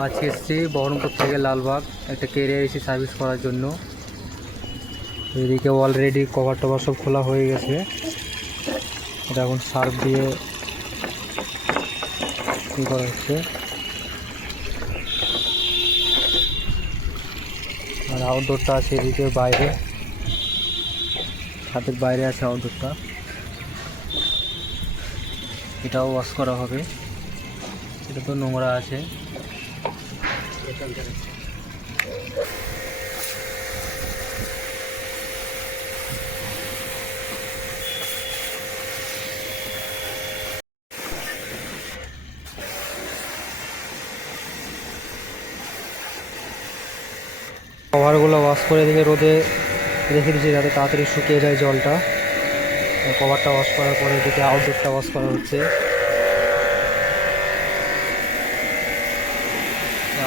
আজকে এসেছি বহরমপুর থেকে লালবাগ একটা কেরিয়ার এসি সার্ভিস করার জন্য। এদিকে অলরেডি কভার টভার সব খোলা হয়ে গেছে। এটা এখন সার্ফ দিয়ে কী করা হচ্ছে। আর আউটডোরটা আছে এদিকে বাইরে, হাতের বাইরে আছে আউটডোরটা, এটাও ওয়াশ করা হবে। এটা তো নোংরা আছে। কভারগুলো ওয়াশ করে দিকে রোদে রেখে দিয়েছি যাতে তাড়াতাড়ি শুকিয়ে যায় জলটা। কভারটা ওয়াশ করার পরে এদিকে আউটডোরটা ওয়াশ করা হচ্ছে।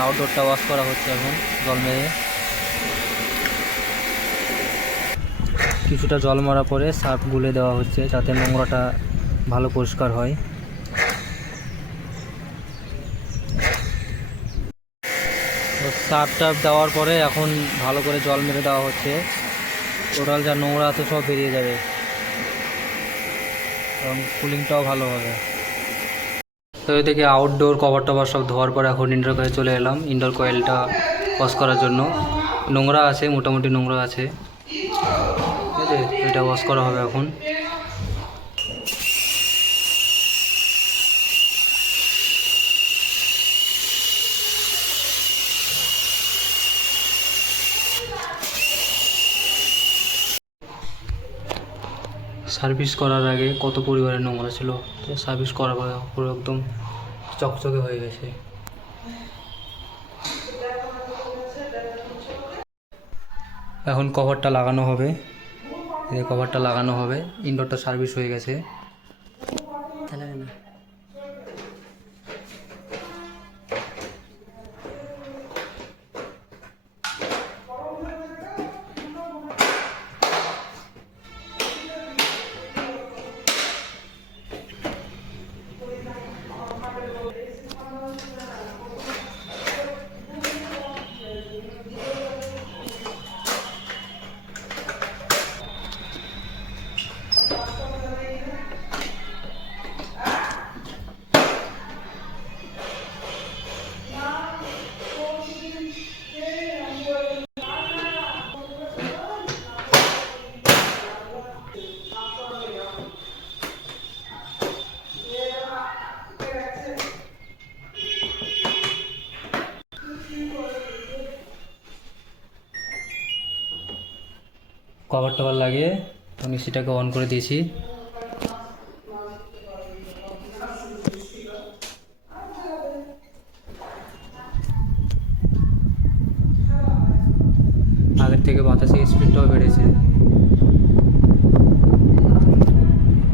আউটডোরটা ওয়াশ করা হচ্ছে এখন জল মেরে। কিছুটা জল মারার পরে সার্ফ গুলে দেওয়া হচ্ছে যাতে নোংরাটা ভালো পরিষ্কার হয়। সার্ফ টার্ফ দেওয়ার পরে এখন ভালো করে জল মেরে দেওয়া হচ্ছে। টোটাল যা নোংরা আছে সব বেরিয়ে যাবে এবং কুলিংটাও ভালো হবে। তো এদিকে আউটডোর কভার টভার সব ধোয়ার পরে এখন ইনডোর কয়েলে চলে এলাম ইনডোর কয়েলটা ওয়াশ করার জন্য। নোংরা আছে, মোটামুটি নোংরা আছে, ঠিক আছে। এটা ওয়াশ করা হবে এখন। সার্ভিস করার আগে কত পরিমাণে নোংরা ছিল, সার্ভিস করার পরে পুরো একদম চকচকে হয়ে গেছে। এখন কভারটা লাগানো হবে, এই কভারটা লাগানো হবে। ইনডোরটা সার্ভিস হয়ে গেছে। কভার টভার লাগিয়ে আমি সেটাকে অন করে দিয়েছি। আগের থেকে বাতাসের স্পিডটাও বেড়েছে।